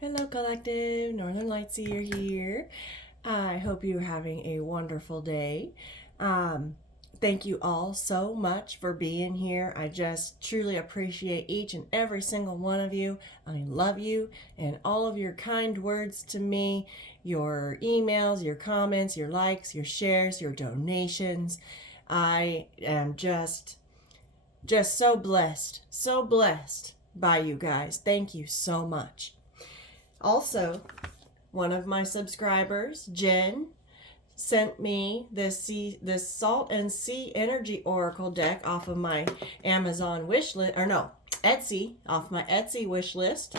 Hello Collective, Northern Lightseer here. I hope you're having a wonderful day. Thank you all so much for being here. I just truly appreciate each and every single one of you. I love you and all of your kind words to me, your emails, your comments, your likes, your shares, your donations. I am just so blessed by you guys. Thank you so much. Also, one of my subscribers, Jen, sent me this Salt and Sea Energy Oracle deck off of my Amazon wish list, or no, Etsy, off my Etsy wish list.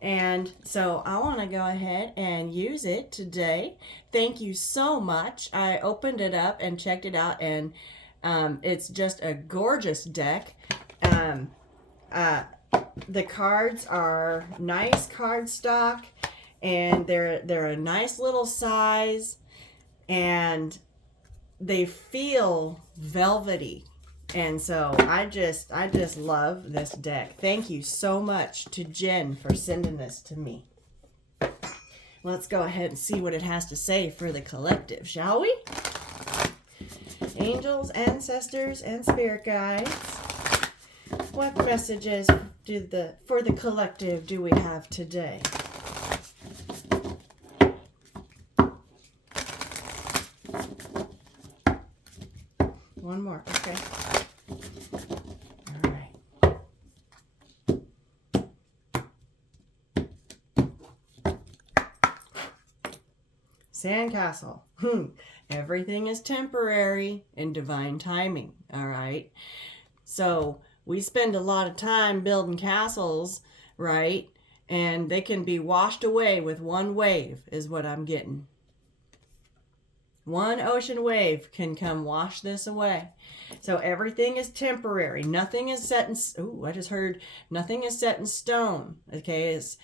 And so I want to go ahead and use it today. Thank you so much. I opened it up and checked it out, and it's just a gorgeous deck. The cards are nice cardstock, and they're a nice little size, and they feel velvety. And so I just love this deck. Thank you so much to Jen for sending this to me. Let's go ahead and see what it has to say for the collective, shall we? Angels, ancestors, and spirit guides. What messages for the collective do we have today? One more, okay. All right. Sandcastle. Everything is temporary in divine timing, all right? So we spend a lot of time building castles, right? And they can be washed away with one wave, is what I'm getting. One ocean wave can come wash this away. So everything is temporary. Nothing is set in... Ooh, I just heard nothing is set in stone. Okay, it's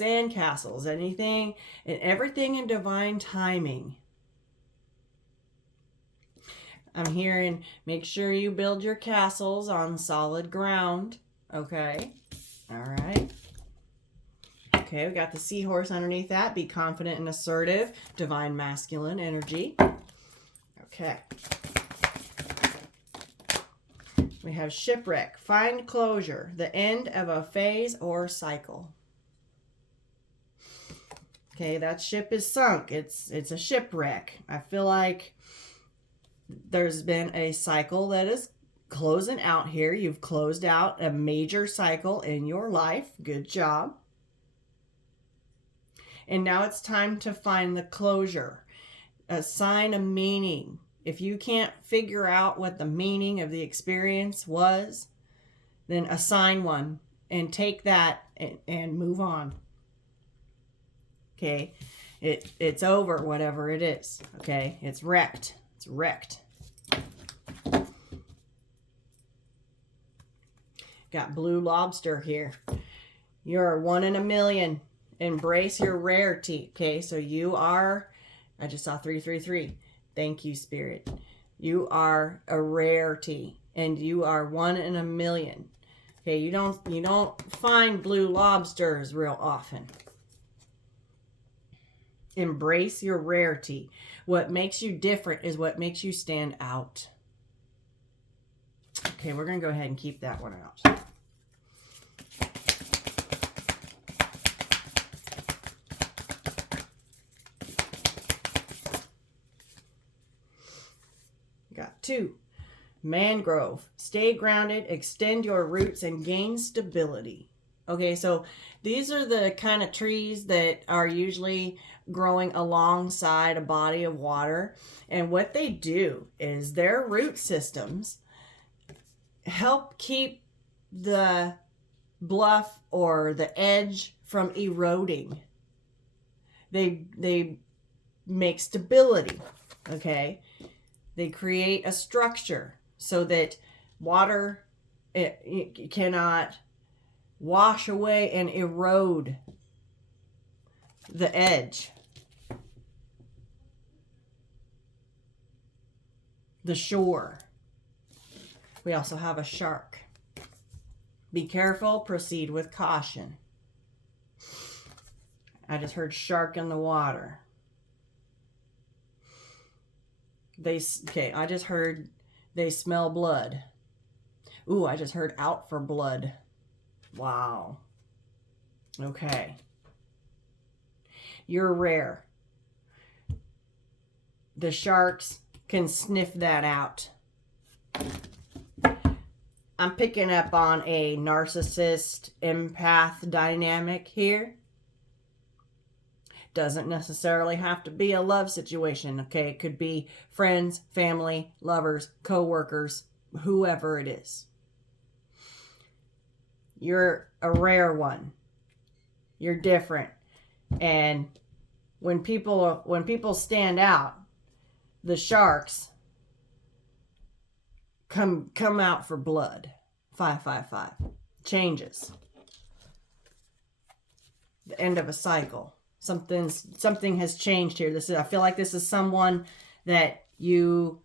sandcastles. Anything and everything in divine timing. I'm hearing, make sure you build your castles on solid ground. Okay. All right. Okay, we got the seahorse underneath that. Be confident and assertive. Divine masculine energy. Okay. We have shipwreck. Find closure. The end of a phase or cycle. Okay, that ship is sunk. It's a shipwreck. I feel like there's been a cycle that is closing out here. You've closed out a major cycle in your life. Good job. And now it's time to find the closure. Assign a meaning. If you can't figure out what the meaning of the experience was, then assign one and take that and move on. Okay? It's over, whatever it is. Okay? It's wrecked. It's wrecked. Got blue lobster here. You're 1 in a million. Embrace your rarity. Okay, so you are, I just saw 333. Thank you, Spirit. You are a rarity, and you are 1 in a million. Okay, you don't find blue lobsters real often. Embrace your rarity. What makes you different is what makes you stand out. Okay, we're going to go ahead and keep that one out. Got 2. Mangrove. Stay grounded, extend your roots, and gain stability. Okay, so these are the kind of trees that are usually growing alongside a body of water. And what they do is their root systems help keep the bluff or the edge from eroding. They make stability, okay? They create a structure so that water it cannot wash away and erode the edge. The shore. We also have a shark. Be careful, proceed with caution. I just heard shark in the water. Okay, I just heard they smell blood. Ooh, I just heard out for blood. Wow. Okay. You're rare. The sharks can sniff that out. I'm picking up on a narcissist empath dynamic here. Doesn't necessarily have to be a love situation, okay? It could be friends, family, lovers, co-workers, whoever it is. You're a rare one. You're different. And when people stand out, the sharks come out for blood. 555. Changes. The end of a cycle. Something has changed here. I feel like this is someone that you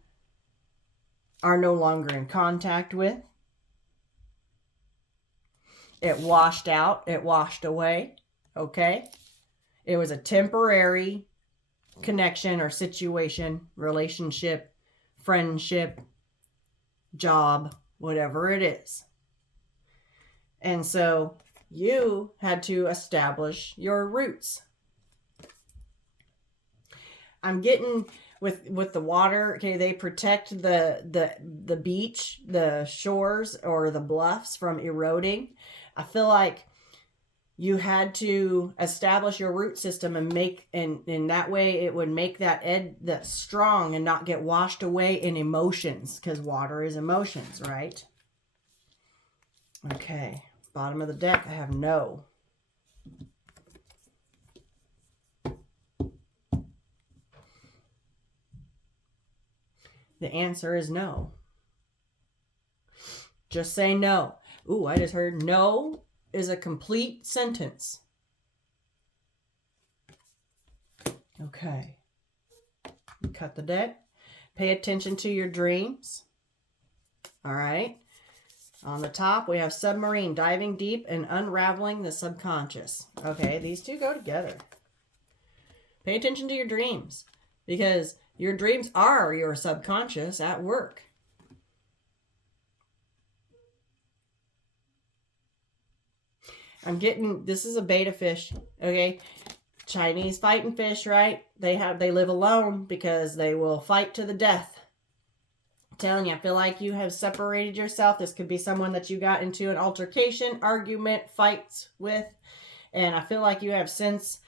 are no longer in contact with. It washed out. It washed away. Okay? It was a temporary connection or situation, relationship, friendship, job, whatever it is. And so you had to establish your roots. I'm getting with the water, okay, they protect the beach, the shores, or the bluffs from eroding. I feel like you had to establish your root system and in that way it would make that strong and not get washed away in emotions, because water is emotions, right? Okay, bottom of the deck, I have no. The answer is no. Just say no. Ooh, I just heard no is a complete sentence. Okay. Cut the deck. Pay attention to your dreams. All right. On the top, we have submarine, diving deep and unraveling the subconscious. Okay, these two go together. Pay attention to your dreams, because your dreams are your subconscious at work. I'm getting, this is a betta fish, okay? Chinese fighting fish, right? They live alone because they will fight to the death. I'm telling you, I feel like you have separated yourself. This could be someone that you got into an altercation, argument, fights with. And I feel like you have since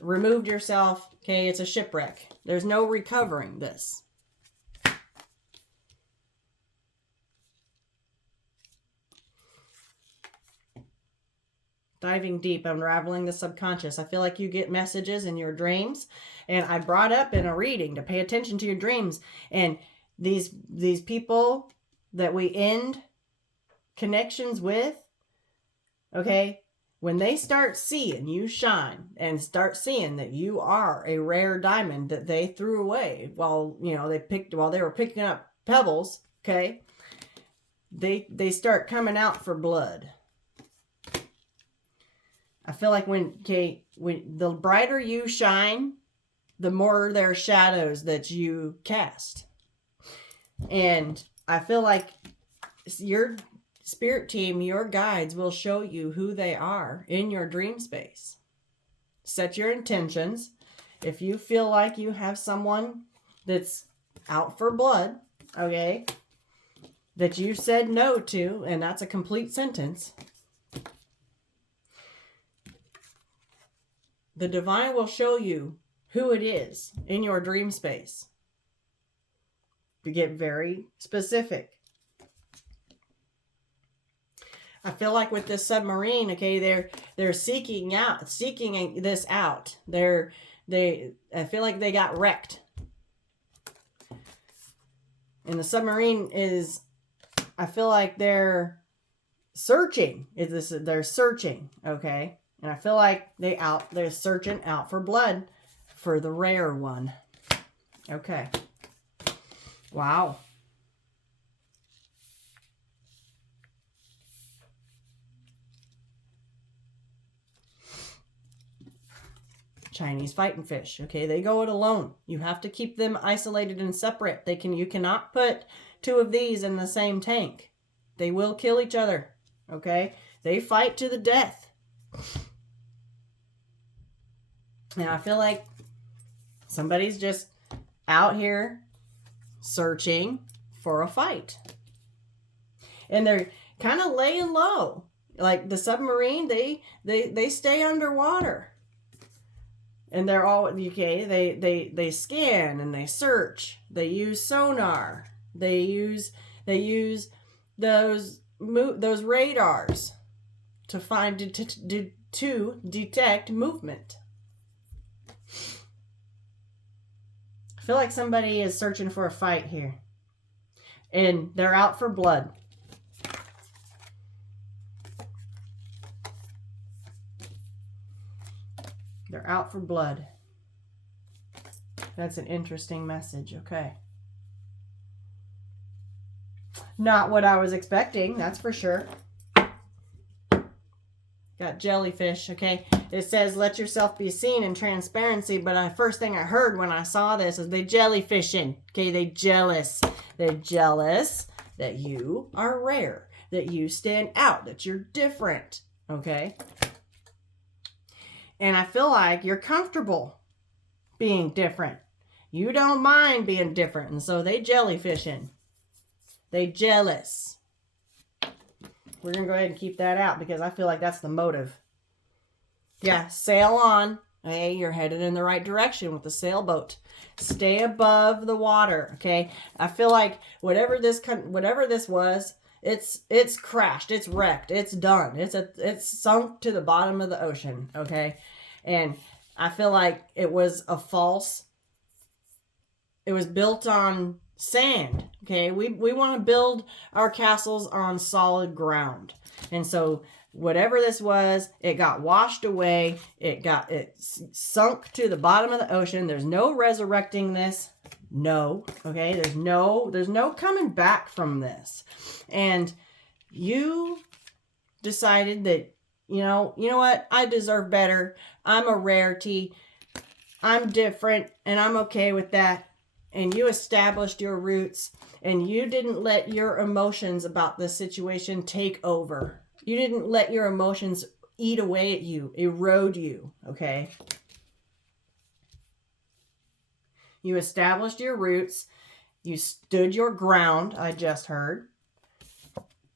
removed yourself. Okay, it's a shipwreck. There's no recovering this. Diving deep, unraveling the subconscious. I feel like you get messages in your dreams. And I brought up in a reading to pay attention to your dreams. And these people that we end connections with, okay, when they start seeing you shine and start seeing that you are a rare diamond that they threw away while they were picking up pebbles, okay, they start coming out for blood. I feel like when the brighter you shine, the more there are shadows that you cast. And I feel like your spirit team, your guides will show you who they are in your dream space. Set your intentions. If you feel like you have someone that's out for blood, okay, that you said no to, and that's a complete sentence, the divine will show you who it is in your dream space. To get very specific. I feel like with this submarine, okay, they're seeking this out. I feel like they got wrecked. And the submarine is, I feel like they're searching. They're searching, okay? And I feel like they're searching out for blood for the rare one. Okay. Wow. Chinese fighting fish. Okay, they go it alone. You have to keep them isolated and separate. You cannot put two of these in the same tank. They will kill each other. Okay, they fight to the death. And I feel like somebody's just out here searching for a fight. And they're kind of laying low. Like the submarine, they stay underwater. And they're all okay. They scan and they search. They use sonar. They use those radars to find to detect movement. I feel like somebody is searching for a fight here, and they're out for blood. They're out for blood. That's an interesting message. Okay. Not what I was expecting, that's for sure. Got jellyfish, okay? It says, let yourself be seen in transparency, but the first thing I heard when I saw this is they jellyfishing. Okay, they jealous. They're jealous that you are rare, that you stand out, that you're different, okay? And I feel like you're comfortable being different. You don't mind being different, and so they jellyfishing. They jealous. We're going to go ahead and keep that out because I feel like that's the motive. Yeah, sail on. Hey, you're headed in the right direction with the sailboat. Stay above the water, okay? I feel like whatever this was, it's crashed, it's wrecked, it's done. It's sunk to the bottom of the ocean, okay? And I feel like it was built on sand, okay? We want to build our castles on solid ground. And so whatever this was, it got washed away. It sunk to the bottom of the ocean. There's no resurrecting this. No, okay? There's no coming back from this. And you decided that, you know what? I deserve better. I'm a rarity. I'm different, and I'm okay with that. And you established your roots, and you didn't let your emotions about the situation take over. You didn't let your emotions eat away at you, erode you, okay? You established your roots. You stood your ground, I just heard.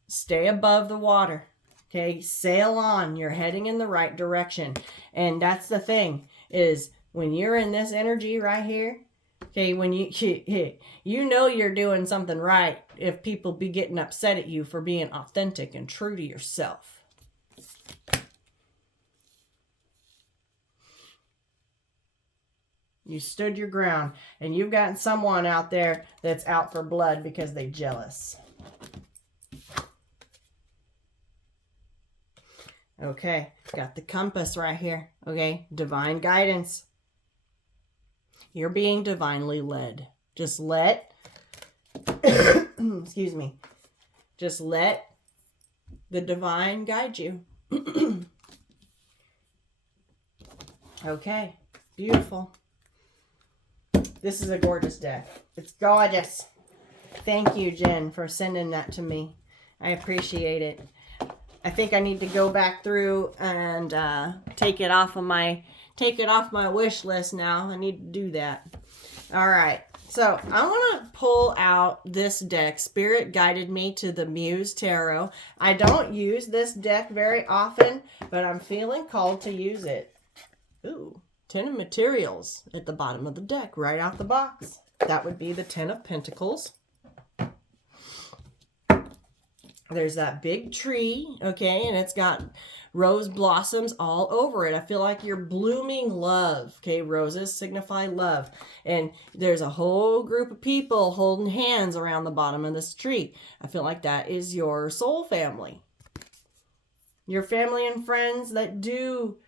Stay above the water, okay? Sail on. You're heading in the right direction. And that's the thing, is when you're in this energy right here, okay, when you know you're doing something right if people be getting upset at you for being authentic and true to yourself. You stood your ground, and you've got someone out there that's out for blood because they jealous. Okay, got the compass right here. Okay, divine guidance. You're being divinely led. Just let, excuse me, just let the divine guide you. Okay, beautiful. This is a gorgeous deck. It's gorgeous. Thank you, Jen, for sending that to me. I appreciate it. I think I need to go back through and take it off my wish list now. I need to do that. All right. So I want to pull out this deck. Spirit guided me to the Muse Tarot. I don't use this deck very often, but I'm feeling called to use it. Ooh, 10 of materials at the bottom of the deck, right out the box. That would be the 10 of Pentacles. There's that big tree, okay, and it's got rose blossoms all over it. I feel like you're blooming love, okay? Roses signify love. And there's a whole group of people holding hands around the bottom of this tree. I feel like that is your soul family. Your family and friends that do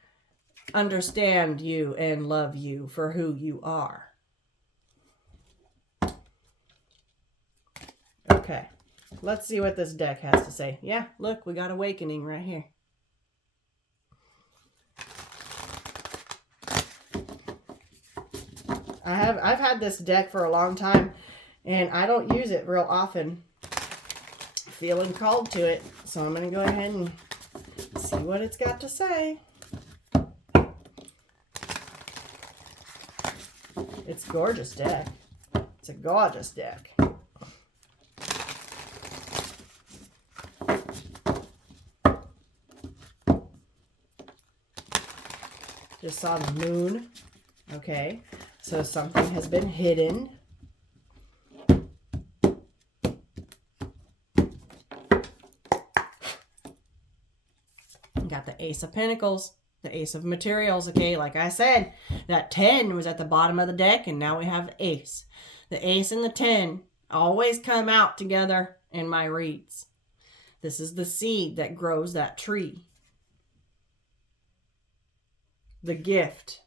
understand you and love you for who you are. Okay. Let's see what this deck has to say. Yeah, look, we got awakening right here. I've had this deck for a long time, and I don't use it real often. Feeling called to it, so I'm going to go ahead and see what it's got to say. It's a gorgeous deck. It's a gorgeous deck. Just saw the moon. Okay, so something has been hidden. Got the Ace of Pentacles, the Ace of Materials. Okay, like I said, that 10 was at the bottom of the deck, and now we have the Ace. The Ace and the 10 always come out together in my reads. This is the seed that grows that tree. The gift.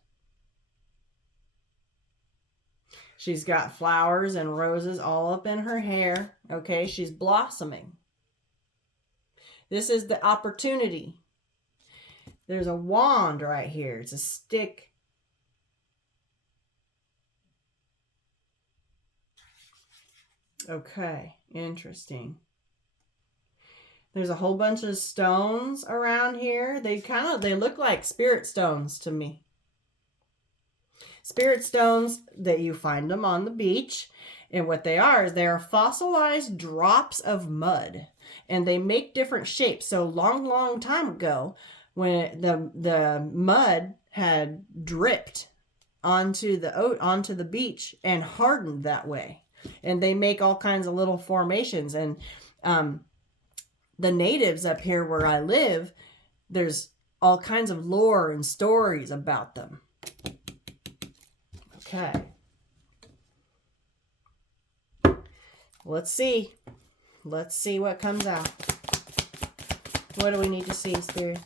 She's got flowers and roses all up in her hair. Okay, she's blossoming. This is the opportunity. There's a wand right here. It's a stick. Okay, interesting. There's a whole bunch of stones around here. They look like spirit stones to me. Spirit stones, that you find them on the beach. And what they are is they are fossilized drops of mud. And they make different shapes. So long time ago, when the mud had dripped onto the beach and hardened that way. And they make all kinds of little formations. And the natives up here where I live, there's all kinds of lore and stories about them. Okay. Let's see. Let's see what comes out. What do we need to see, Spirit?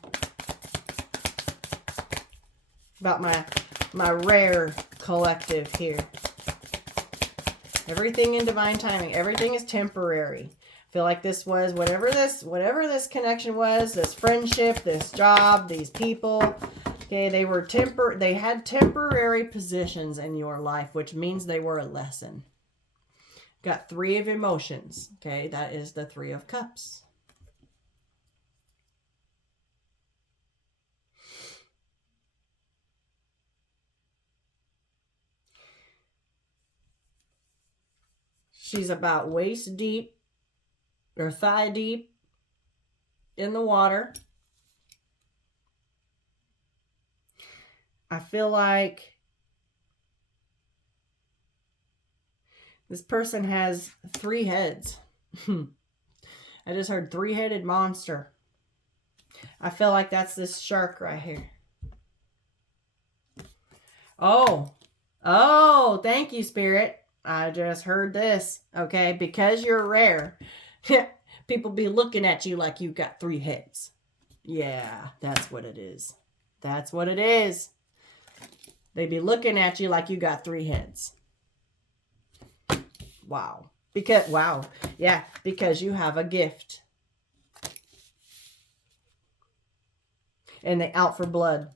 About my rare collective here. Everything in divine timing. Everything is temporary. I feel like this was whatever this connection was, this friendship, this job, these people. Okay, they had temporary positions in your life, which means they were a lesson. Got 3 of emotions. Okay, that is the 3 of cups. She's about waist deep or thigh deep in the water. I feel like this person has 3 heads. I just heard 3-headed monster. I feel like that's this shark right here. Oh, thank you, Spirit. I just heard this. Okay, because you're rare, people be looking at you like you got 3 heads. Yeah, that's what it is. That's what it is. They be looking at you like you got 3 heads. Wow. Yeah, because you have a gift. And they out for blood.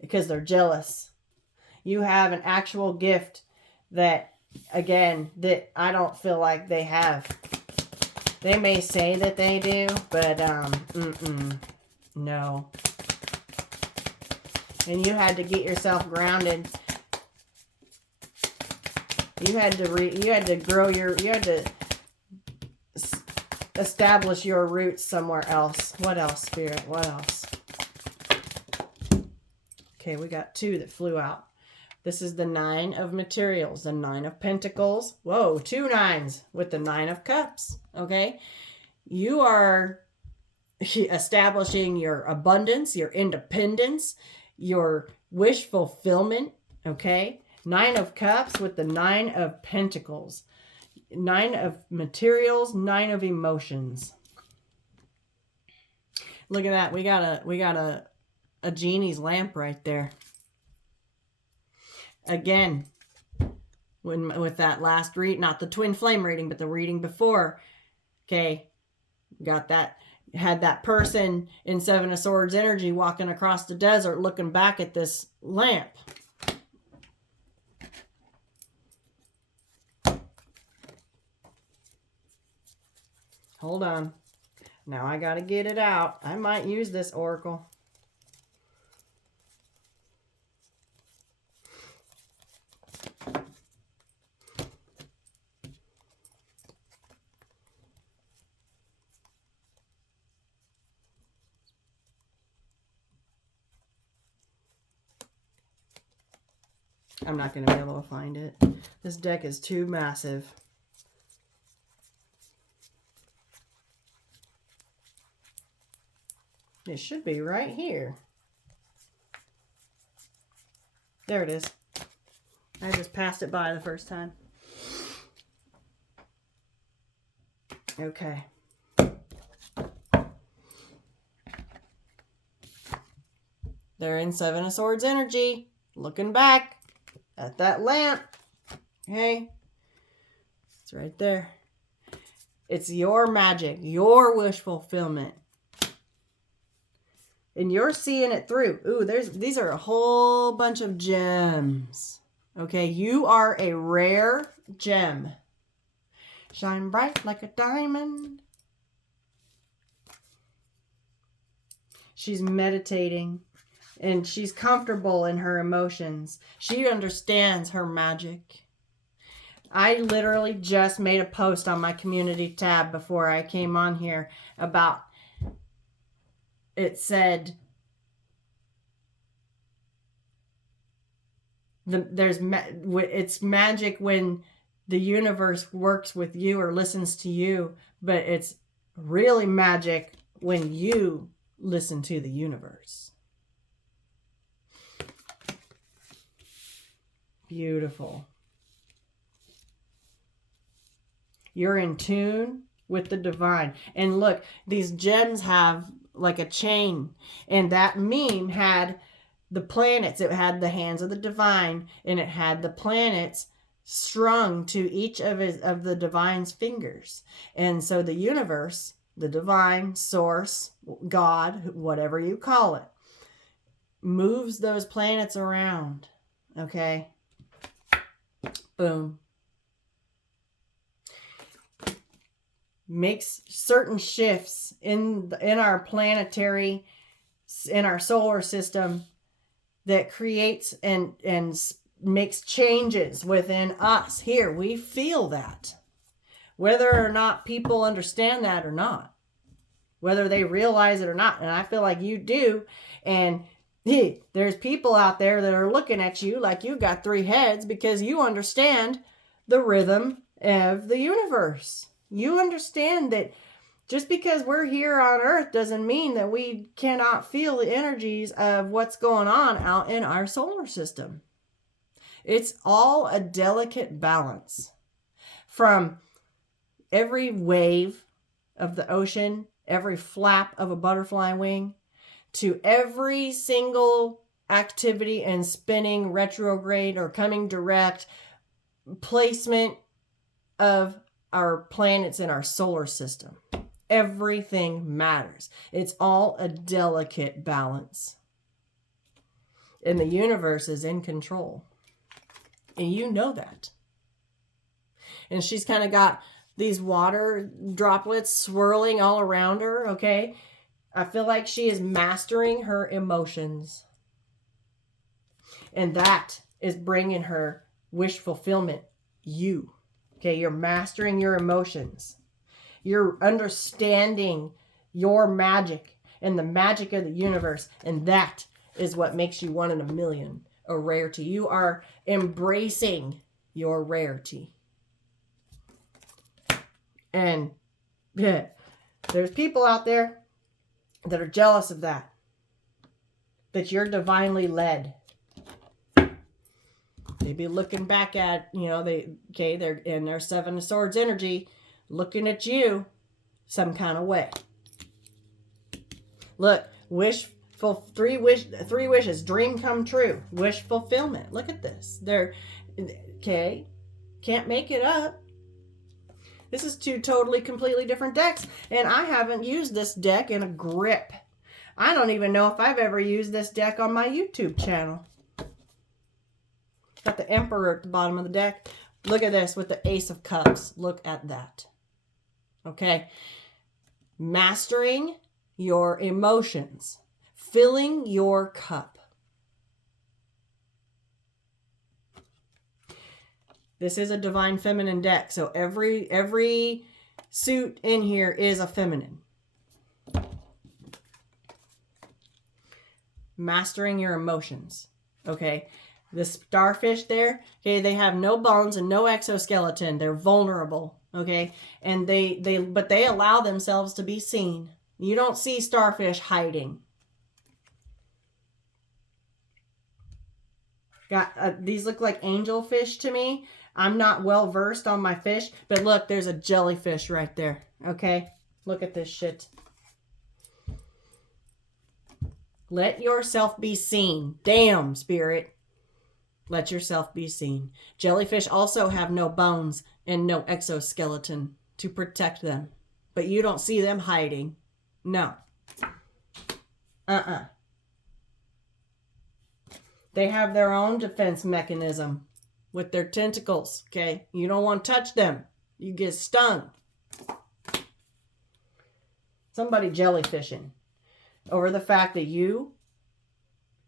Because they're jealous. You have an actual gift that, again, that I don't feel like they have. They may say that they do, but no. And you had to get yourself grounded. You had to establish your roots somewhere else. What else, Spirit? What else? Okay, we got 2 that flew out. This is the 9 of materials, the 9 of pentacles. Whoa, 2 9s with the 9 of cups. Okay, you are establishing your abundance, your independence, your wish fulfillment. Okay, 9 of cups with the 9 of pentacles, 9 of materials, 9 of emotions. Look at that. We got a genie's lamp right there. Again, with that last read, not the twin flame reading, but the reading before. Okay, got that. Had that person in 7 of Swords energy walking across the desert looking back at this lamp. Hold on. Now I got to get it out. I might use this oracle. I'm not going to be able to find it. This deck is too massive. It should be right here. There it is. I just passed it by the first time. Okay. They're in Seven of Swords energy. Looking back at that lamp. Okay. It's right there. It's your magic, your wish fulfillment. And you're seeing it through. Ooh, these are a whole bunch of gems. Okay, you are a rare gem. Shine bright like a diamond. She's meditating and she's comfortable in her emotions. She understands her magic. I literally just made a post on my community tab before I came on here about, it said, it's magic when the universe works with you or listens to you, but it's really magic when you listen to the universe. Beautiful. You're in tune with the divine. And look, these gems have like a chain. And that meme had the planets. It had the hands of the divine. And it had the planets strung to each of the divine's fingers. And so the universe, the divine, source, God, whatever you call it, moves those planets around. Okay? Boom. Makes certain shifts in our planetary, in our solar system, that creates and makes changes within us. Here, we feel that. Whether or not people understand that or not. Whether they realize it or not. And I feel like you do. And there's people out there that are looking at you like you got 3 heads because you understand the rhythm of the universe. You understand that just because we're here on Earth doesn't mean that we cannot feel the energies of what's going on out in our solar system. It's all a delicate balance. From every wave of the ocean, every flap of a butterfly wing, to every single activity and spinning retrograde or coming direct placement of our planets in our solar system. Everything matters. It's all a delicate balance. And the universe is in control. And you know that. And she's kind of got these water droplets swirling all around her, okay? I feel like she is mastering her emotions. And that is bringing her wish fulfillment. You. Okay, you're mastering your emotions. You're understanding your magic and the magic of the universe. And that is what makes you 1 in a million, a rarity. You are embracing your rarity. And yeah, there's people out there that are jealous of that. That you're divinely led. They be looking back at, they're in their 7 of Swords energy, looking at you some kind of way. Look, 3 wishes, dream come true, wish fulfillment. Look at this. They're, okay, can't make it up. This is 2 totally, completely different decks, and I haven't used this deck in a grip. I don't even know if I've ever used this deck on my YouTube channel. Got the Emperor at the bottom of the deck. Look at this with the Ace of Cups. Look at that. Okay. Mastering your emotions. Filling your cup. This is a divine feminine deck, so every suit in here is a feminine. Mastering your emotions. Okay, the starfish there, okay, they have no bones and no exoskeleton. They're vulnerable, okay, and but they allow themselves to be seen. You don't see starfish hiding. These look like angelfish to me. I'm not well versed on my fish, but look, there's a jellyfish right there. Okay, look at this shit. Let yourself be seen. Damn, spirit. Let yourself be seen. Jellyfish also have no bones and no exoskeleton to protect them, but you don't see them hiding. No. They have their own defense mechanism with their tentacles, okay? You don't want to touch them. You get stung. Somebody jellyfishing over the fact that you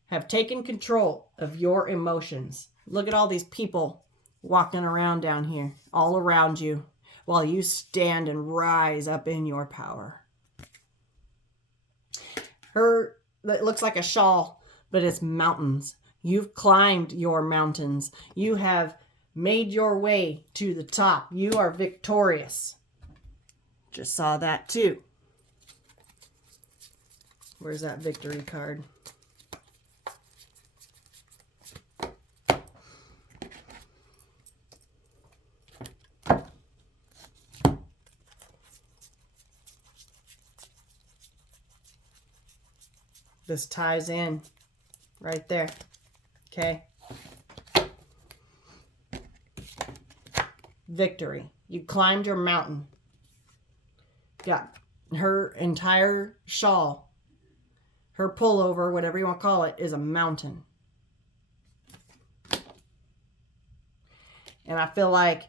have taken control of your emotions. Look at all these people walking around down here, all around you, while you stand and rise up in your power. It looks like a shawl, but it's mountains. You've climbed your mountains. You have made your way to the top. You are victorious. Just saw that too. Where's that victory card? This ties in right there. Okay. Victory. You climbed your mountain. Got her entire shawl, her pullover, whatever you want to call it, is a mountain. And I feel like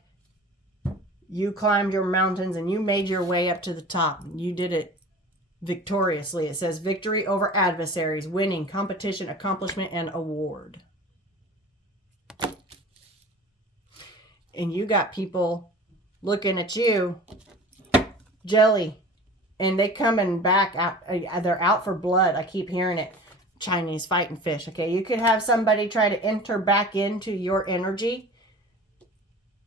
you climbed your mountains and you made your way up to the top. You did it victoriously. It says victory over adversaries, winning, competition, accomplishment, and award. And you got people looking at you, jelly, and they coming back out. They're out for blood. I keep hearing it. Chinese fighting fish. Okay, you could have somebody try to enter back into your energy,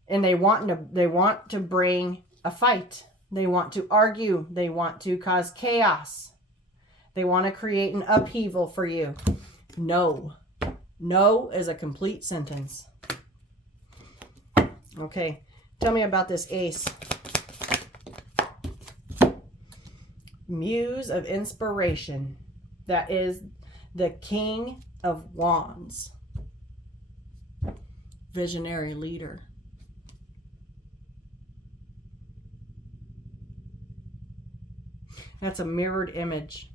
and they want to bring a fight. They want to argue. They want to cause chaos. They want to create an upheaval for you. No. No is a complete sentence. Okay, tell me about this ace. Muse of inspiration. That is the King of Wands. Visionary leader. That's a mirrored image.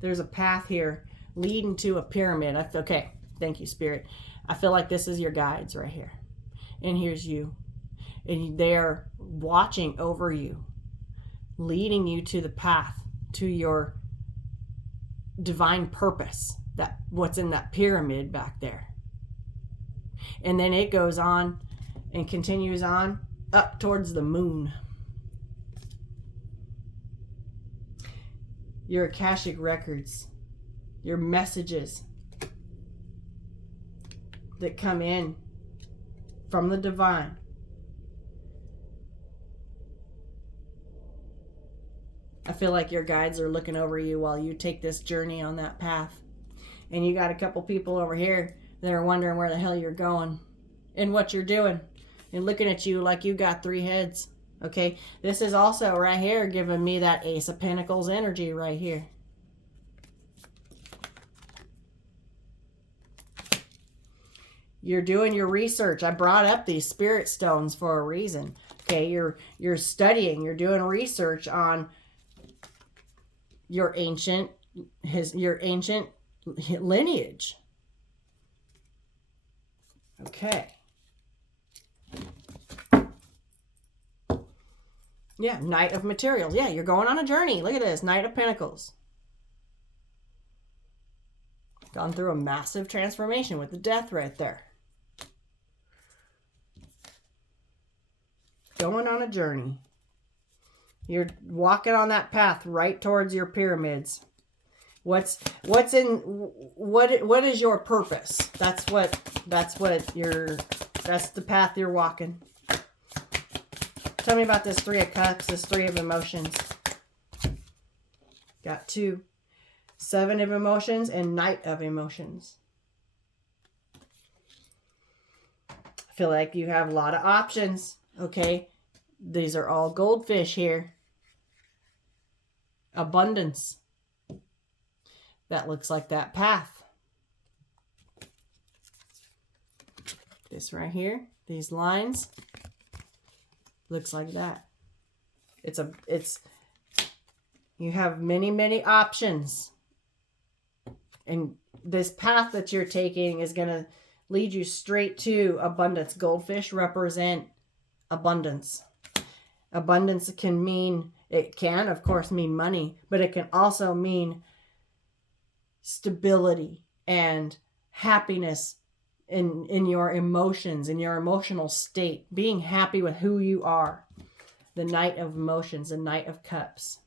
There's a path here leading to a pyramid. Okay, thank you, Spirit. I feel like this is your guides right here. And here's you. And they're watching over you, leading you to the path, to your divine purpose, that what's in that pyramid back there. And then it goes on and continues on up towards the moon. Your Akashic records, your messages that come in from the divine. I feel like your guides are looking over you while you take this journey on that path. And you got a couple people over here that are wondering where the hell you're going and what you're doing and looking at you like you got 3 heads. Okay, this is also right here giving me that Ace of Pentacles energy right here. You're doing your research. I brought up these spirit stones for a reason. Okay, you're studying, you're doing research on your ancient lineage. Okay. Yeah, Knight of Materials. Yeah, you're going on a journey. Look at this, Knight of Pentacles. Gone through a massive transformation with the Death right there. Going on a journey. You're walking on that path right towards your pyramids. What is your purpose? That's the path you're walking. Tell me about this Three of Cups, this Three of Emotions. Got 2. 7 of Emotions and Knight of Emotions. I feel like you have a lot of options. Okay. These are all goldfish here. Abundance. That looks like that path. This right here, these lines, looks like that. You have many, many options. And this path that you're taking is going to lead you straight to abundance. Goldfish represent abundance. Abundance can mean, it can, of course, mean money, but it can also mean stability and happiness in your emotions, in your emotional state, being happy with who you are. The Knight of Emotions, the Knight of Cups.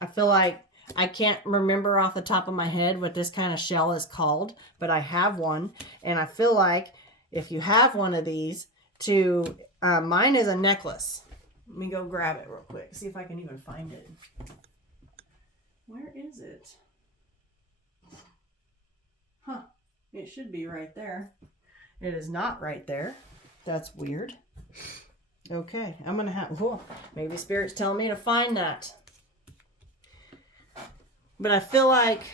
I feel like I can't remember off the top of my head what this kind of shell is called, but I have one, and I feel like if you have one of these, mine is a necklace. Let me go grab it real quick, see if I can even find it. Where is it? Huh, it should be right there. It is not right there. That's weird. Okay, I'm going to have, maybe Spirit's telling me to find that. But I feel like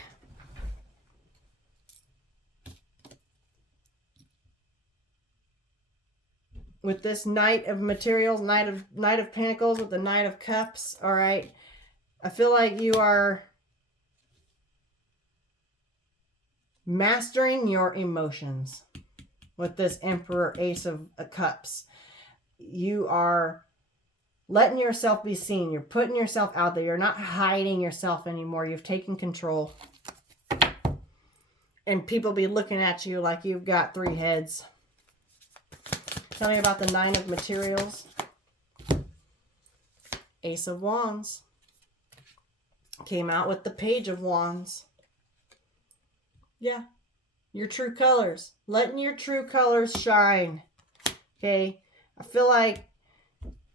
with this Knight of Materials, Knight of Pentacles with the Knight of Cups, all right, I feel like you are mastering your emotions with this Emperor, Ace of Cups. You are letting yourself be seen. You're putting yourself out there. You're not hiding yourself anymore. You've taken control. And people be looking at you like you've got 3 heads. Tell me about the Nine of Materials. Ace of Wands. Came out with the Page of Wands. Yeah. Your true colors. Letting your true colors shine. Okay. I feel like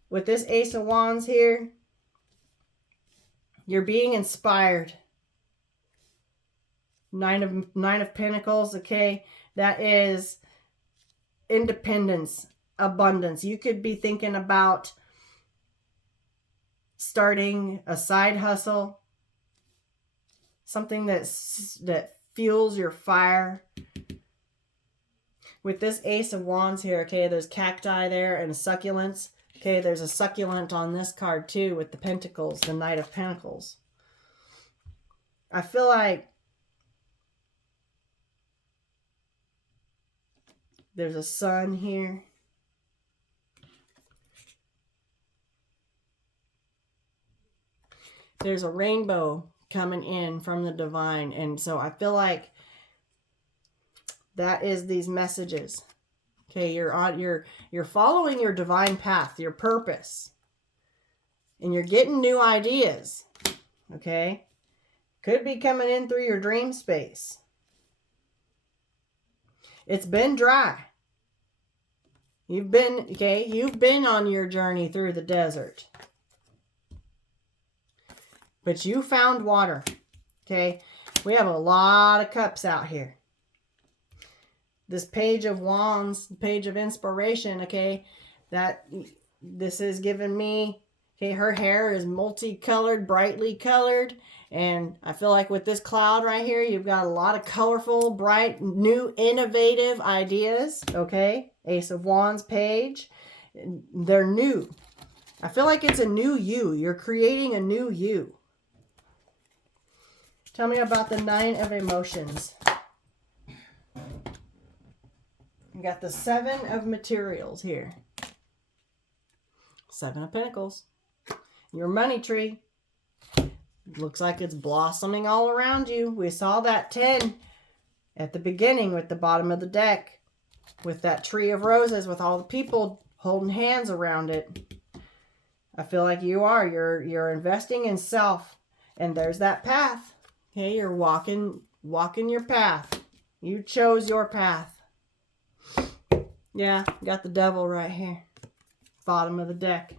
with this Ace of Wands here, you're being inspired. Nine of Pentacles, okay? That is independence, abundance. You could be thinking about starting a side hustle, something that fuels your fire. With this Ace of Wands here, okay, there's cacti there and succulents. Okay, there's a succulent on this card too with the Pentacles, the Knight of Pentacles. I feel like there's a sun here. There's a rainbow coming in from the divine. And so I feel like that is these messages. Okay, you're following your divine path, your purpose. And you're getting new ideas. Okay? Could be coming in through your dream space. It's been dry. You've been on your journey through the desert. But you found water. Okay? We have a lot of cups out here. This Page of Wands, Page of Inspiration, okay, this is giving me, okay, her hair is multicolored, brightly colored, and I feel like with this cloud right here, you've got a lot of colorful, bright, new, innovative ideas, okay? Ace of Wands page, they're new. I feel like it's a new you. You're creating a new you. Tell me about the Nine of Emotions. We got the 7 of materials here. 7 of Pentacles. Your money tree. Looks like it's blossoming all around you. We saw that 10 at the beginning with the bottom of the deck. With that tree of roses with all the people holding hands around it. I feel like you're investing in self. And there's that path. Okay, you're walking your path. You chose your path. Yeah, got the devil right here. Bottom of the deck.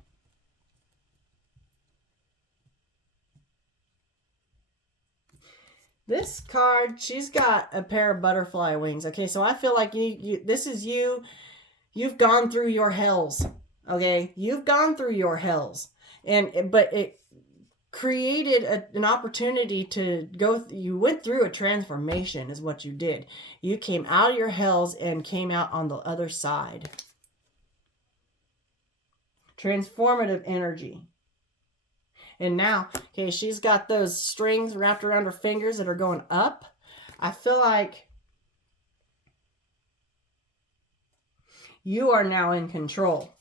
This card, she's got a pair of butterfly wings. Okay, so I feel like this is you. You've gone through your hells. Okay, you've gone through your hells. But it created an opportunity to go. You went through a transformation is what you did. You came out of your hells and came out on the other side. Transformative energy. And now, okay, she's got those strings wrapped around her fingers that are going up. I feel like you are now in control.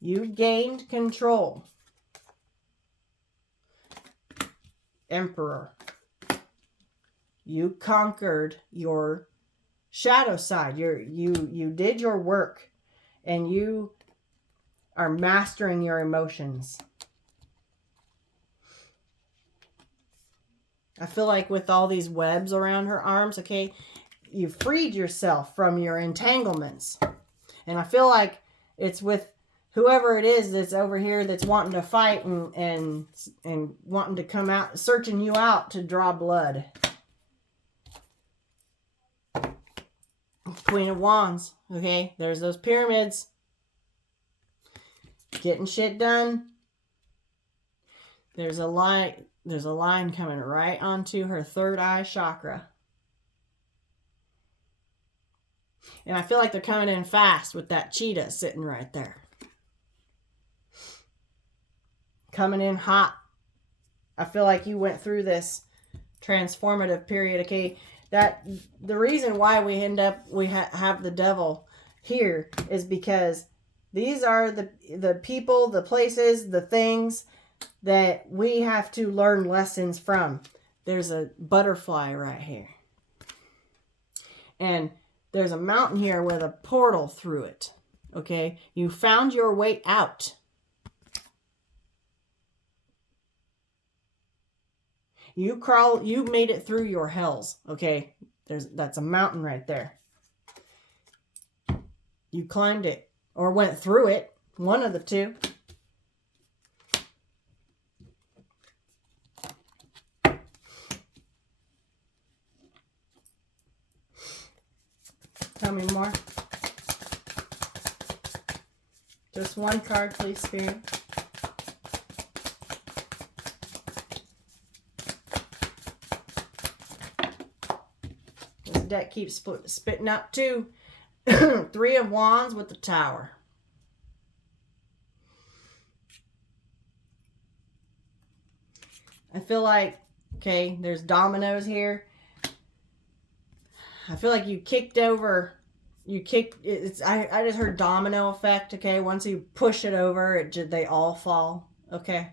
You gained control. Emperor. You conquered your shadow side. You did your work. And you are mastering your emotions. I feel like with all these webs around her arms, okay, you freed yourself from your entanglements. And I feel like it's with whoever it is that's over here that's wanting to fight and wanting to come out, searching you out to draw blood. Queen of Wands, okay, there's those pyramids. Getting shit done. There's a line coming right onto her third eye chakra. And I feel like they're coming in fast with that cheetah sitting right there. Coming in hot. I feel like you went through this transformative period. Okay, that the reason why we have the devil here is because these are the people, the places, the things that we have to learn lessons from. There's a butterfly right here. And there's a mountain here with a portal through it. Okay? You found your way out. You made it through your hells. Okay? That's a mountain right there. You climbed it or went through it. One of the two. Tell me more. Just one card, please, Spirit. This deck keeps spitting up too. 3 of Wands with the Tower. I feel like, okay, there's dominoes here. I feel like you kicked over, I just heard domino effect, okay? Once you push it over, they all fall, okay?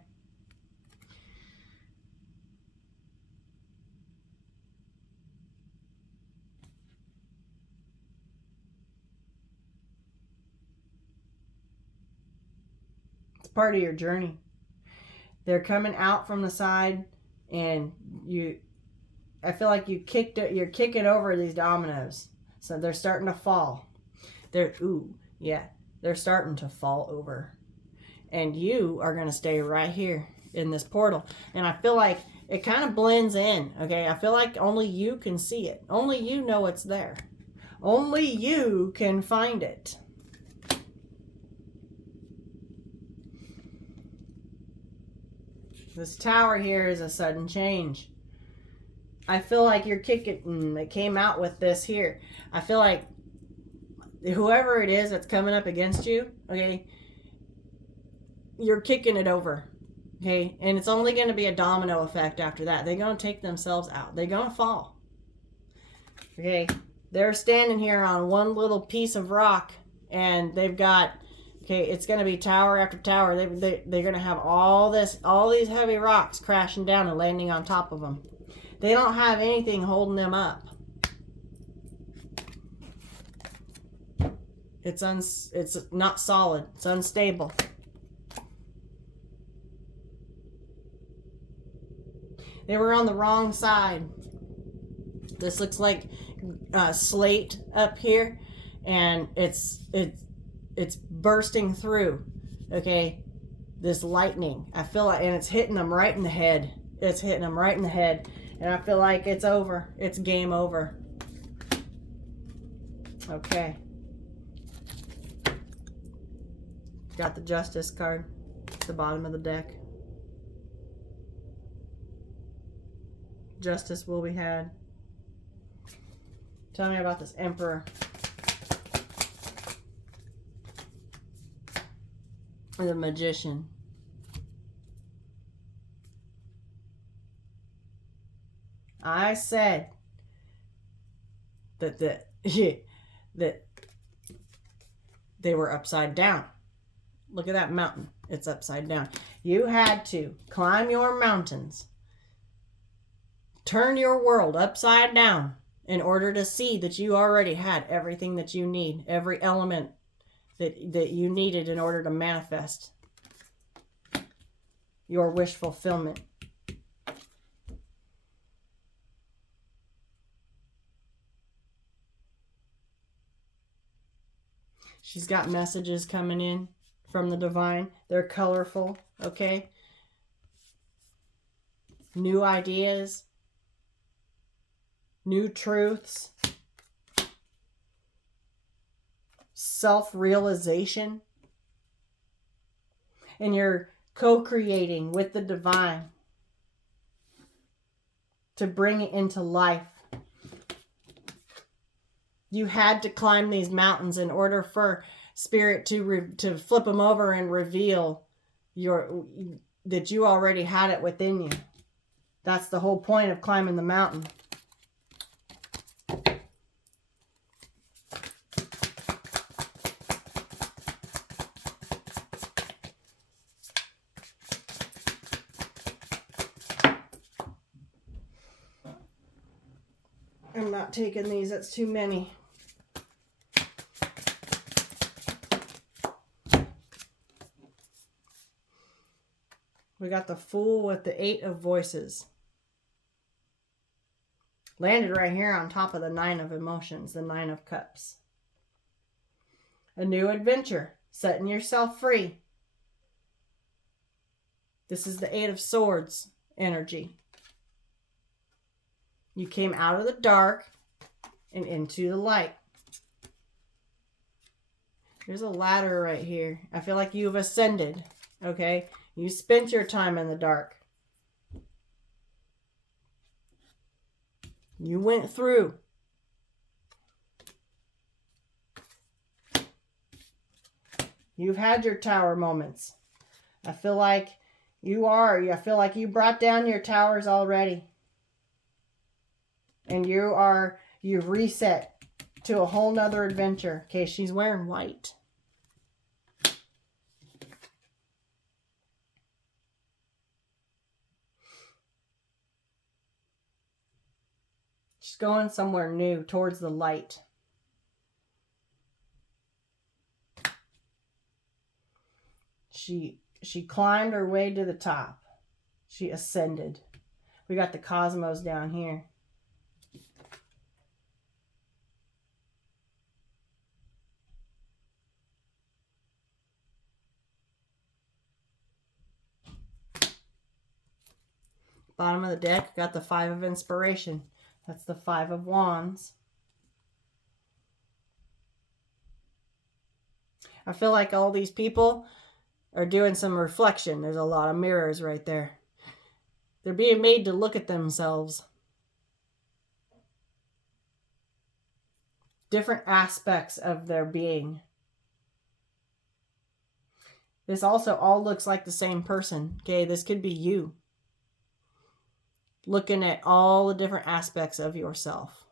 It's part of your journey. They're coming out from the side, and I feel like you're kicking over these dominoes. So they're starting to fall. They're starting to fall over. And you are going to stay right here in this portal. And I feel like it kind of blends in, okay? I feel like only you can see it. Only you know it's there. Only you can find it. This tower here is a sudden change. I feel like you're kicking, it came out with this here. I feel like whoever it is that's coming up against you, okay, you're kicking it over, okay? And it's only going to be a domino effect after that. They're going to take themselves out. They're going to fall, okay? They're standing here on one little piece of rock, and they've got, okay, it's going to be tower after tower. They're going to have all these heavy rocks crashing down and landing on top of them. They don't have anything holding them up. It's not solid. It's unstable. They were on the wrong side. This looks like slate up here, and it's bursting through. Okay, this lightning. I feel like, and it's hitting them right in the head. It's hitting them right in the head, and I feel like it's over. It's game over. Okay. Got the Justice card at the bottom of the deck. Justice will be had. Tell me about this Emperor. The Magician. I said that that they were upside down. Look at that mountain. It's upside down. You had to climb your mountains, turn your world upside down in order to see that you already had everything that you need, every element that you needed in order to manifest your wish fulfillment. She's got messages coming in from the divine. They're colorful, okay? New ideas, new truths, self-realization. And you're co-creating with the divine to bring it into life. You had to climb these mountains in order for Spirit to flip them over and reveal that you already had it within you. That's the whole point of climbing the mountain. I'm not taking these, that's too many. We got the Fool with the 8 of Voices. Landed right here on top of the 9 of Emotions, the 9 of Cups. A new adventure, setting yourself free. This is the 8 of Swords energy. You came out of the dark and into the light. There's a ladder right here. I feel like you've ascended, okay? You spent your time in the dark. You went through. You've had your tower moments. I feel like I feel like you brought down your towers already. And you've reset to a whole nother adventure. Okay, she's wearing white. She's going somewhere new, towards the light. She climbed her way to the top. She ascended. We got the cosmos down here. Bottom of the deck, got the 5 of Inspiration. That's the 5 of Wands. I feel like all these people are doing some reflection. There's a lot of mirrors right there. They're being made to look at themselves. Different aspects of their being. This also all looks like the same person. Okay, this could be you. Looking at all the different aspects of yourself.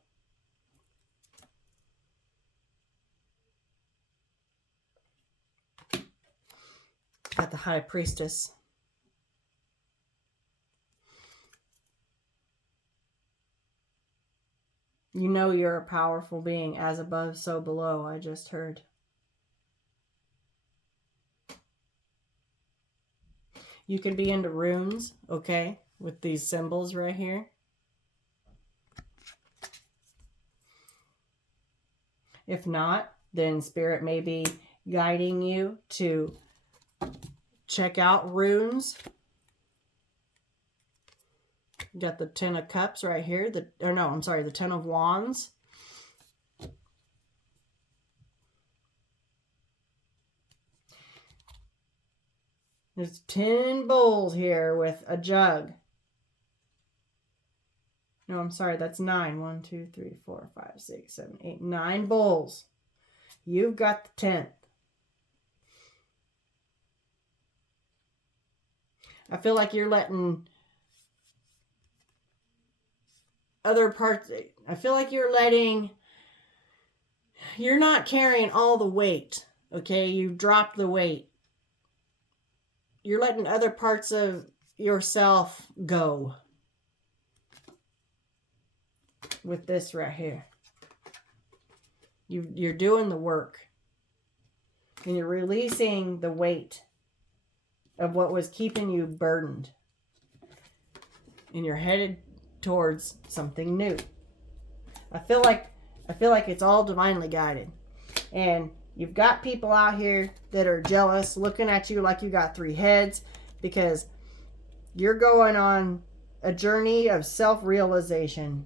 Got the High Priestess. You know you're a powerful being, as above, so below, I just heard. You could be into runes, okay, with these symbols right here. If not, then Spirit may be guiding you to check out runes. You got the Ten of Cups right here. The Ten of Wands. There's 10 bowls here with a jug. No, I'm sorry, that's 9. 1, 2, 3, 4, 5, 6, 7, 8, 9 bowls. You've got the 10th. I feel like you're letting other parts, you're not carrying all the weight, okay? You dropped the weight. You're letting other parts of yourself go with this right here. You're doing the work. And you're releasing the weight of what was keeping you burdened. And you're headed towards something new. I feel like it's all divinely guided. And you've got people out here that are jealous, looking at you like you got 3 heads, because you're going on a journey of self-realization.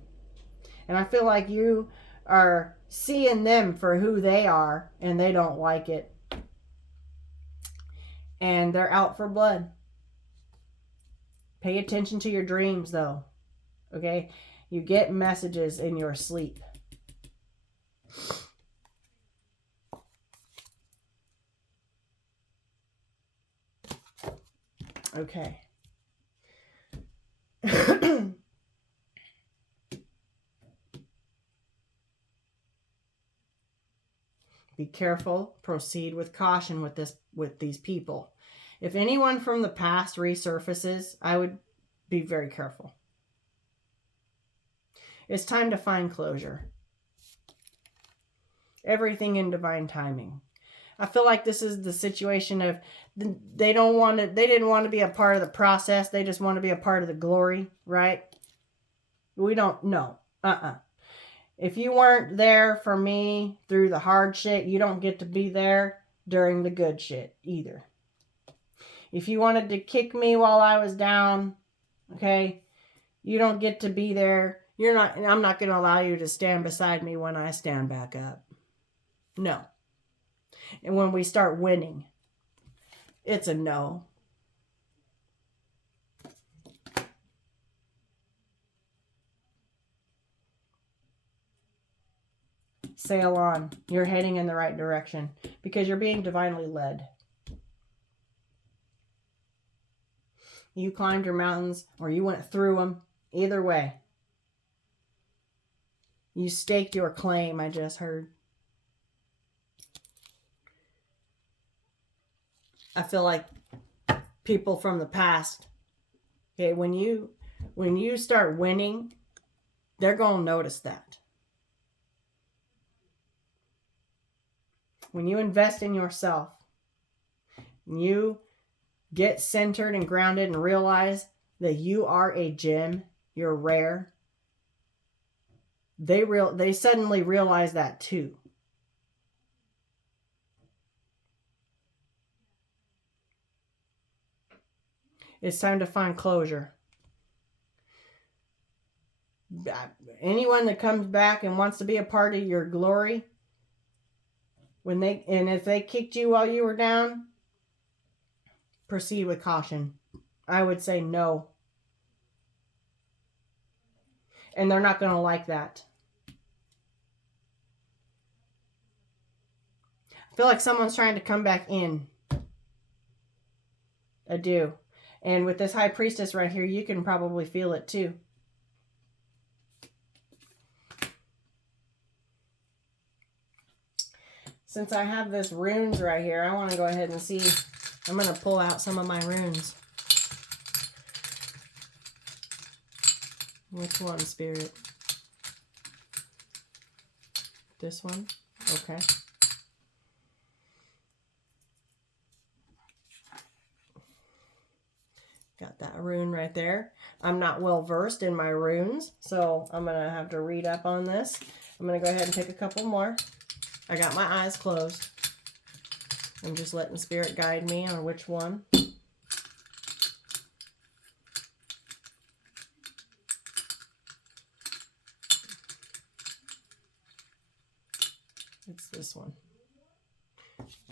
And I feel like you are seeing them for who they are, and they don't like it. And they're out for blood. Pay attention to your dreams, though. Okay? You get messages in your sleep. Okay. Be careful. Proceed with caution with these people. If anyone from the past resurfaces, I would be very careful. It's time to find closure. Everything in divine timing. I feel like this is the situation of they didn't want to be a part of the process. They just want to be a part of the glory, right? We don't know. If you weren't there for me through the hard shit, you don't get to be there during the good shit either. If you wanted to kick me while I was down, okay, you don't get to be there. I'm not going to allow you to stand beside me when I stand back up. No. And when we start winning, it's a no. Sail on. You're heading in the right direction because you're being divinely led. You climbed your mountains or you went through them. Either way. You staked your claim, I just heard. I feel like people from the past, okay, when you start winning, they're going to notice that. When you invest in yourself, when you get centered and grounded and realize that you are a gem, you're rare, they suddenly realize that too. It's time to find closure. Anyone that comes back and wants to be a part of your glory, if they kicked you while you were down, proceed with caution. I would say no. And they're not going to like that. I feel like someone's trying to come back in. I do. And with this High Priestess right here, you can probably feel it too. Since I have this runes right here, I want to go ahead and see I'm going to pull out some of my runes. Which one, Spirit? This one? Okay. Got that rune right there. I'm not well versed in my runes, so I'm going to have to read up on this. I'm going to go ahead and pick a couple more. I got my eyes closed. I'm just letting Spirit guide me on which one. It's this one.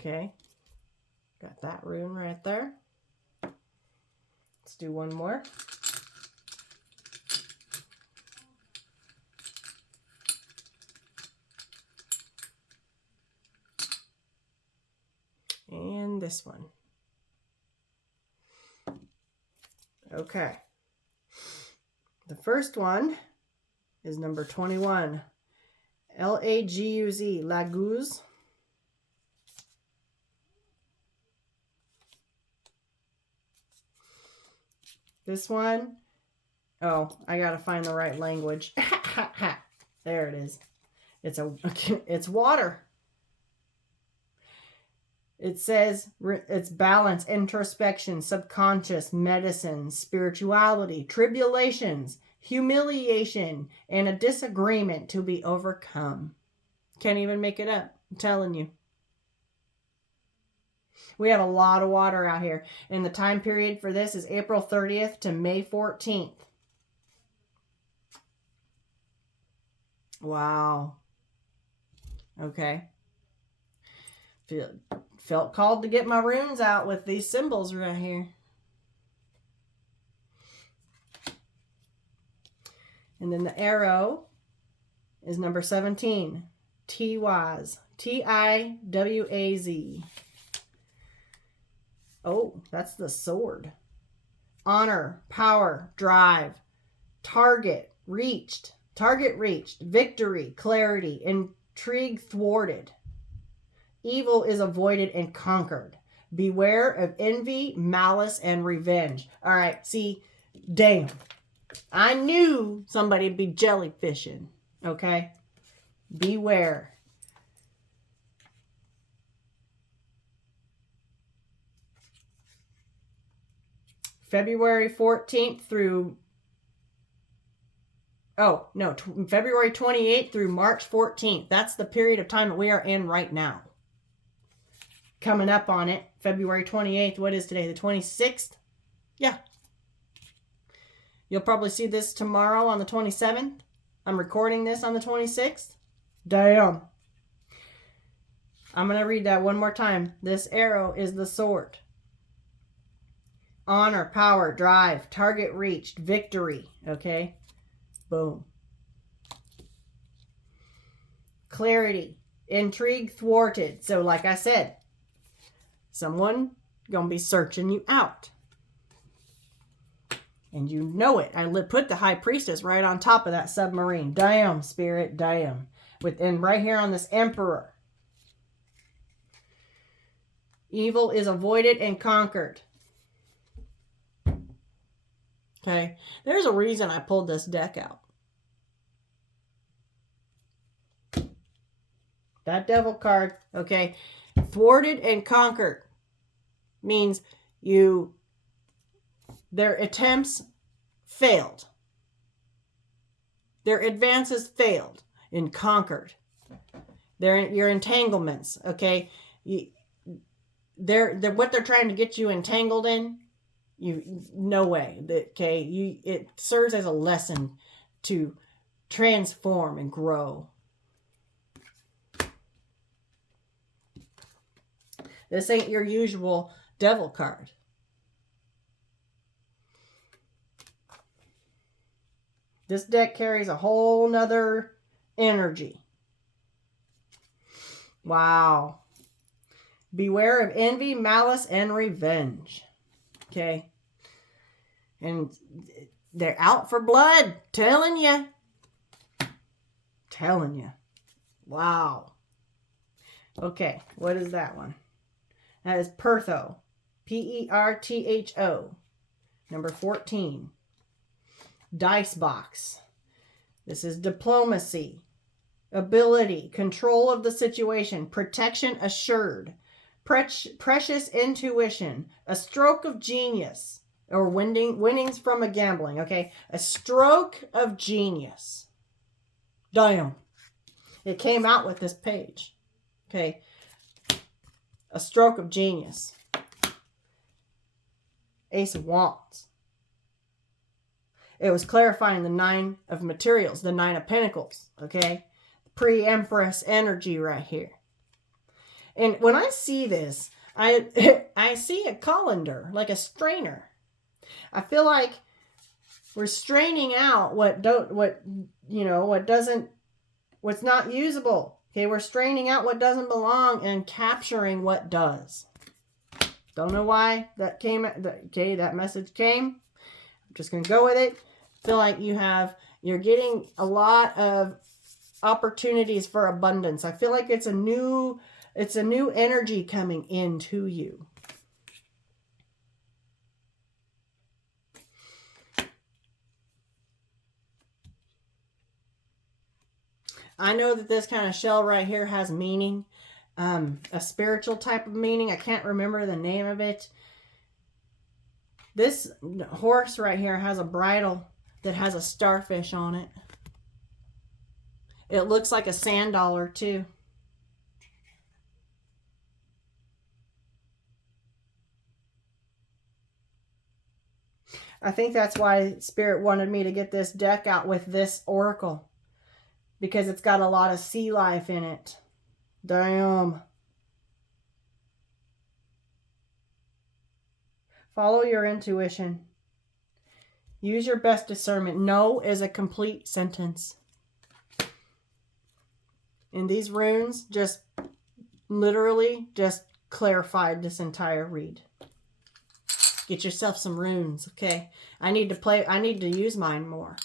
Okay. Got that rune right there. Let's do one more. And this one. Okay. The first one is number 21. Laguz, Laguz. This one, oh, I gotta find the right language. There it is. It's water. It says it's balance, introspection, subconscious, medicine, spirituality, tribulations, humiliation, and a disagreement to be overcome. Can't even make it up. I'm telling you. We have a lot of water out here. And the time period for this is April 30th to May 14th. Wow. Okay. Felt called to get my runes out with these symbols right here. And then the arrow is number 17. Tiwaz. Tiwaz. Oh, that's the sword. Honor, power, drive, target reached, victory, clarity, intrigue thwarted. Evil is avoided and conquered. Beware of envy, malice, and revenge. All right, see, damn. I knew somebody'd be jellyfishing, okay? Beware. February 14th through, February 28th through March 14th. That's the period of time that we are in right now. Coming up on it, February 28th. What is today? The 26th? Yeah. You'll probably see this tomorrow on the 27th. I'm recording this on the 26th. Damn. I'm going to read that one more time. This arrow is the sword. Honor, power, drive, target reached, victory. Okay? Boom. Clarity, intrigue thwarted. So like I said, someone gonna be searching you out. And you know it. I put the High Priestess right on top of that submarine. Damn, Spirit, damn. And right here on this Emperor. Evil is avoided and conquered. Okay, there's a reason I pulled this deck out. That Devil card, okay, thwarted and conquered means their attempts failed. Their advances failed and conquered. Your entanglements, okay, what they're trying to get you entangled in. No way. Okay, it serves as a lesson to transform and grow. This ain't your usual Devil card. This deck carries a whole nother energy. Wow. Beware of envy, malice, and revenge. Okay. And they're out for blood. Telling you. Wow. Okay. What is that one? That is Pertho. P-E-R-T-H-O. Number 14. Dice box. This is diplomacy, ability, control of the situation, protection assured, precious intuition, a stroke of genius, or winnings from a gambling, okay? A stroke of genius. Damn. It came out with this page, okay? A stroke of genius. Ace of Wands. It was clarifying the 9 of materials, the 9 of pentacles, okay? Pre-empress energy right here. And when I see this, I see a colander, like a strainer. I feel like we're straining out what's not usable. Okay, we're straining out what doesn't belong and capturing what does. Don't know why that came. Okay, that message came. I'm just gonna go with it. Feel like you're getting a lot of opportunities for abundance. I feel like it's a new energy coming into you. I know that this kind of shell right here has meaning, a spiritual type of meaning. I can't remember the name of it. This horse right here has a bridle that has a starfish on it. It looks like a sand dollar too. I think that's why Spirit wanted me to get this deck out with this oracle, because it's got a lot of sea life in it. Damn. Follow your intuition. Use your best discernment. No is a complete sentence. And these runes just literally just clarified this entire read. Get yourself some runes, okay? I need to use mine more.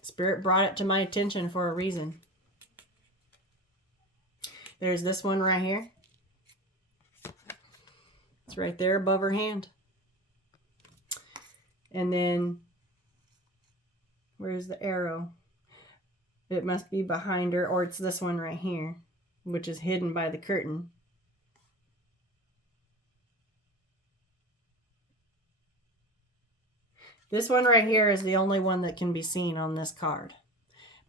Spirit brought it to my attention for a reason. There's this one right here. It's right there above her hand. And then, where's the arrow? It must be behind her, or it's this one right here, which is hidden by the curtain. This one right here is the only one that can be seen on this card.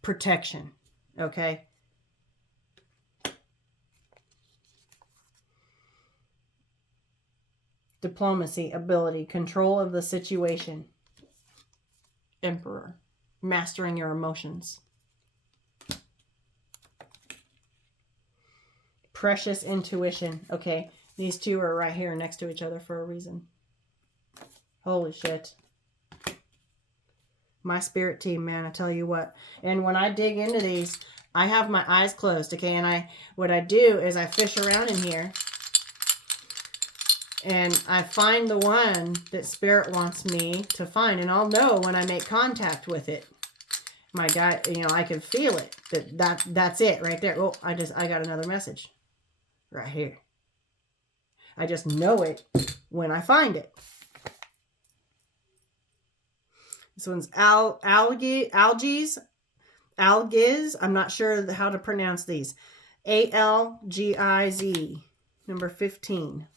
Protection, okay? Diplomacy, ability, control of the situation. Emperor, mastering your emotions. Precious intuition, okay? These two are right here next to each other for a reason. Holy shit. My spirit team, man, I tell you what. And when I dig into these, I have my eyes closed, okay? And what I do is I fish around in here and I find the one that Spirit wants me to find. And I'll know when I make contact with it. My guy, I can feel it. That's it right there. Oh, I got another message right here. I just know it when I find it. This one's algiz. I'm not sure how to pronounce these. A-L-G-I-Z. Number 15.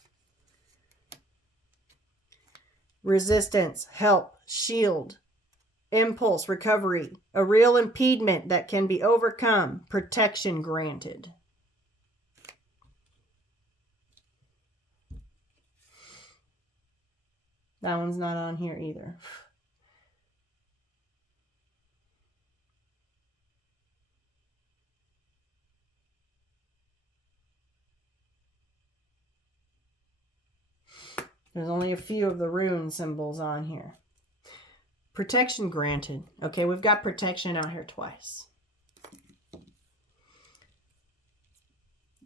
Resistance, help, shield, impulse, recovery. A real impediment that can be overcome. Protection granted. That one's not on here either. There's only a few of the rune symbols on here. Protection granted. Okay, we've got protection out here twice.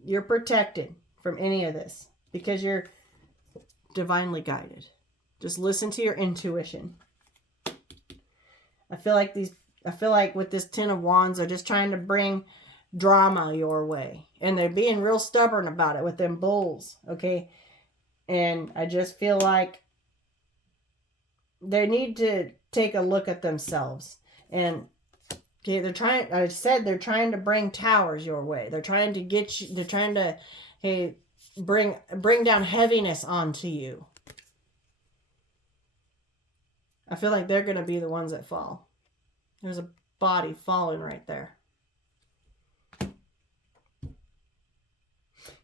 You're protected from any of this because you're divinely guided. Just listen to your intuition. I feel like with this Ten of Wands, they're just trying to bring drama your way. And they're being real stubborn about it with them bulls, okay? And I just feel like they need to take a look at themselves. And okay, they're trying to bring towers your way. They're trying to get you, they're trying to, hey, bring down heaviness onto you. I feel like they're going to be the ones that fall. There's a body falling right there.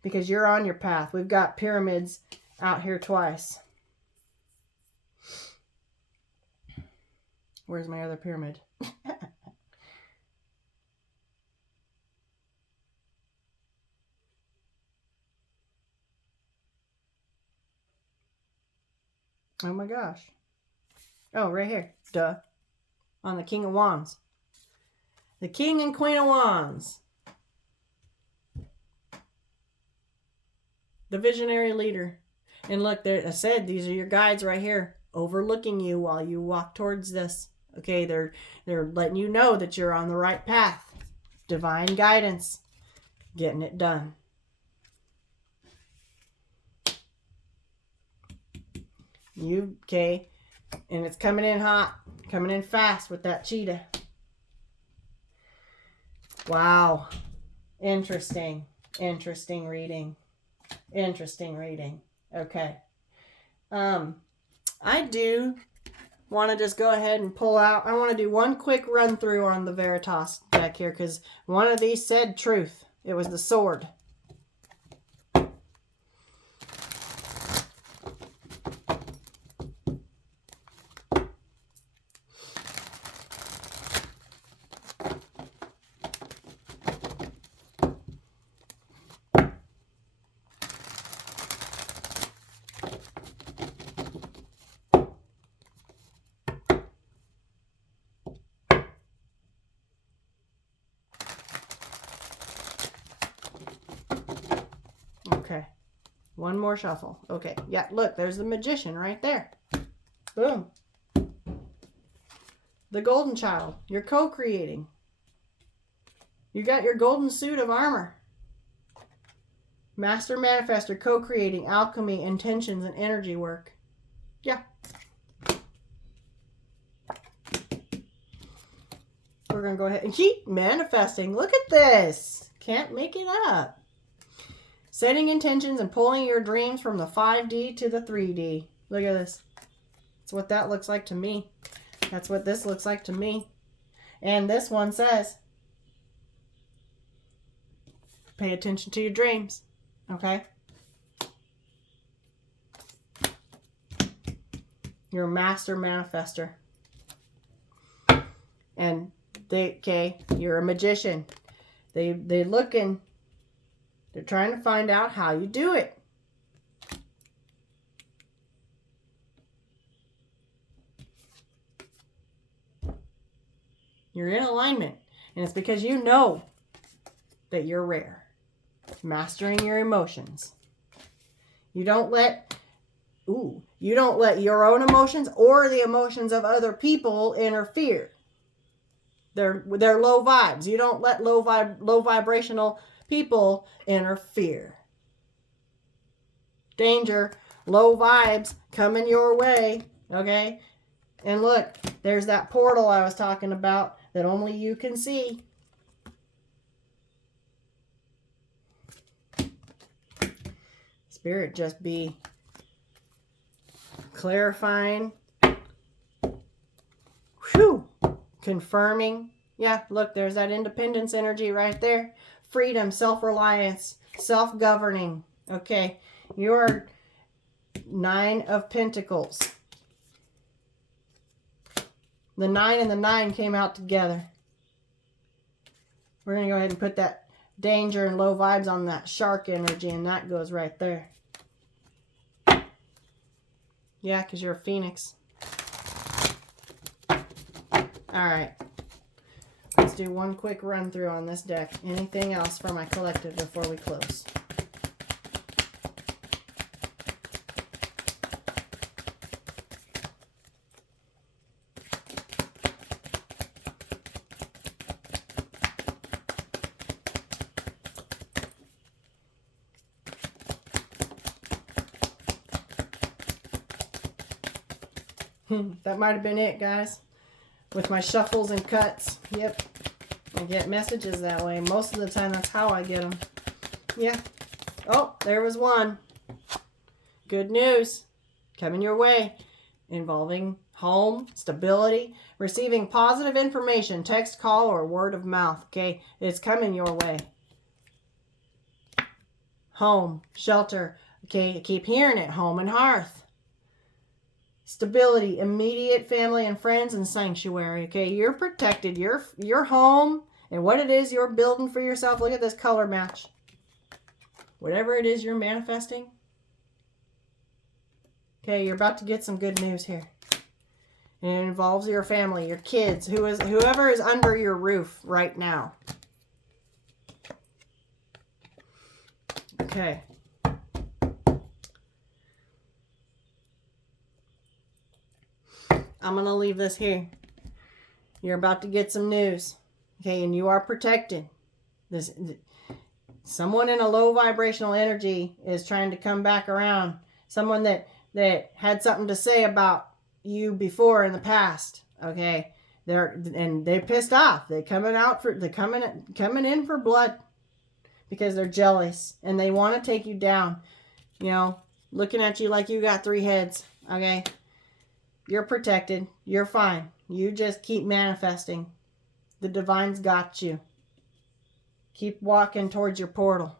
Because you're on your path. We've got pyramids out here twice. Where's my other pyramid? Oh my gosh. Oh, right here. Duh. On the King of Wands. The King and Queen of Wands. The visionary leader. And look, there, I said these are your guides right here, overlooking you while you walk towards this. Okay, they're letting you know that you're on the right path. Divine guidance. Getting it done. Okay, and it's coming in hot, coming in fast with that cheetah. Wow. Interesting reading. Interesting reading. Okay. I do want to just go ahead and pull out. I want to do one quick run through on the Veritas deck here because one of these said truth. It was the sword. Okay. One more shuffle. Okay. Yeah, look, there's the magician right there. Boom. The golden child. You're co-creating. You got your golden suit of armor. Master manifester, co-creating, alchemy, intentions, and energy work. Yeah. We're going to go ahead and keep manifesting. Look at this. Can't make it up. Setting intentions and pulling your dreams from the 5D to the 3D. Look at this. That's what that looks like to me. That's what this looks like to me. And this one says, pay attention to your dreams. Okay? You're a master manifester. And you're a magician. They're looking. They're trying to find out how you do it. You're in alignment. And it's because you know that you're rare. Mastering your emotions. You don't let your own emotions or the emotions of other people interfere. They're low vibes. You don't let low vibrational people interfere. Danger, low vibes coming your way, okay? And look, there's that portal I was talking about that only you can see. Spirit just be clarifying. Whew. Confirming. Yeah, look, there's that independence energy right there. Freedom, self-reliance, self-governing. Okay, you're 9 of Pentacles. The 9 and the 9 came out together. We're going to go ahead and put that danger and low vibes on that shark energy, and that goes right there. Yeah, because you're a phoenix. Alright. Let's do one quick run through on this deck. Anything else for my collective before we close? That might have been it, guys. With my shuffles and cuts. Yep. I get messages that way. Most of the time, that's how I get them. Yeah. Oh, there was one. Good news coming your way. Involving home, stability, receiving positive information, text, call, or word of mouth. Okay, it's coming your way. Home, shelter. Okay, I keep hearing it. Home and hearth. Stability, immediate family and friends, and sanctuary. Okay, you're protected. Your home and what it is you're building for yourself. Look at this color match. Whatever it is you're manifesting. Okay, you're about to get some good news here. And it involves your family, your kids, whoever is under your roof right now. Okay. I'm going to leave this here. You're about to get some news. Okay, and you are protected. Someone in a low vibrational energy is trying to come back around. Someone that had something to say about you before in the past. Okay, they're pissed off. They're coming in for blood because they're jealous and they want to take you down. You know, looking at you like you got 3 heads. Okay, you're protected. You're fine. You just keep manifesting. The divine's got you. Keep walking towards your portal.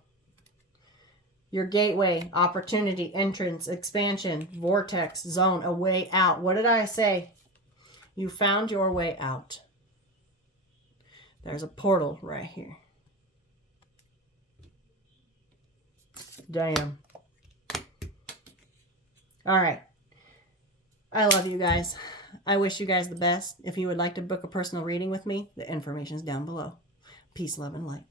Your gateway, opportunity, entrance, expansion, vortex, zone, a way out. What did I say? You found your way out. There's a portal right here. Damn. All right. I love you guys. I wish you guys the best. If you would like to book a personal reading with me, the information's down below. Peace, love, and light.